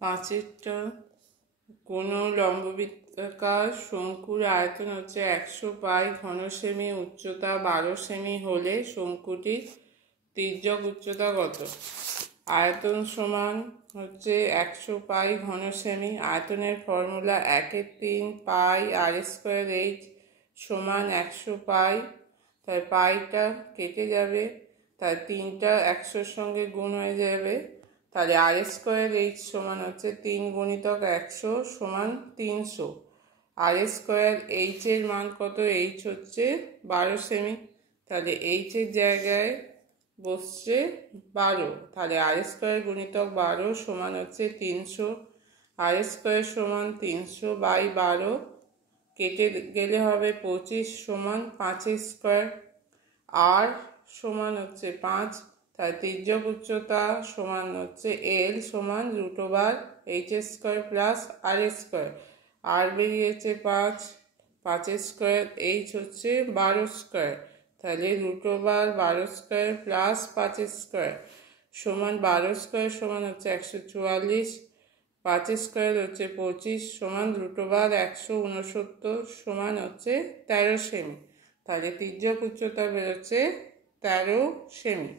পাঁচেরটা কোনো লম্ববৃত্তাকার শঙ্কুর আয়তন হচ্ছে 100 পাই ঘন সেমি, উচ্চতা 12 সেমি হলে শঙ্কুটির তির্যক উচ্চতা কত? আয়তন সমান হচ্ছে 100 পাই ঘন সেমি। আয়তনের ফর্মুলা 1/3 পাই r² সমান 100 পাই। তাই পাইটা কেটে যাবে, তাই 3টা 100-র সঙ্গে গুণ হয়ে যাবে। তাহলে r² সমান হচ্ছে 3 গুণিতক 100 সমান 300। r² এর মান কত? h হচ্ছে 12 সেমি, তাহলে h এর জায়গায় বসছে 12। তাহলে r² গুণিতক 12 সমান হচ্ছে 300। r² সমান 300/12, কেটে গেলে হবে 25 সমান 5² r সমান হচ্ছে 5। তাই তির্যক উচ্চতা সমান হচ্ছে l সমান √h² প্লাস r²। r বেরিয়েছে 5, 5² h হচ্ছে 12², তাহলে √12² প্লাস 5² সমান 12² সমান হচ্ছে 144, 5² হচ্ছে 25 সমান √169 সমান হচ্ছে 13 সেমি। তাহলে তির্যক উচ্চতা বেরোচ্ছে 13 সেমি।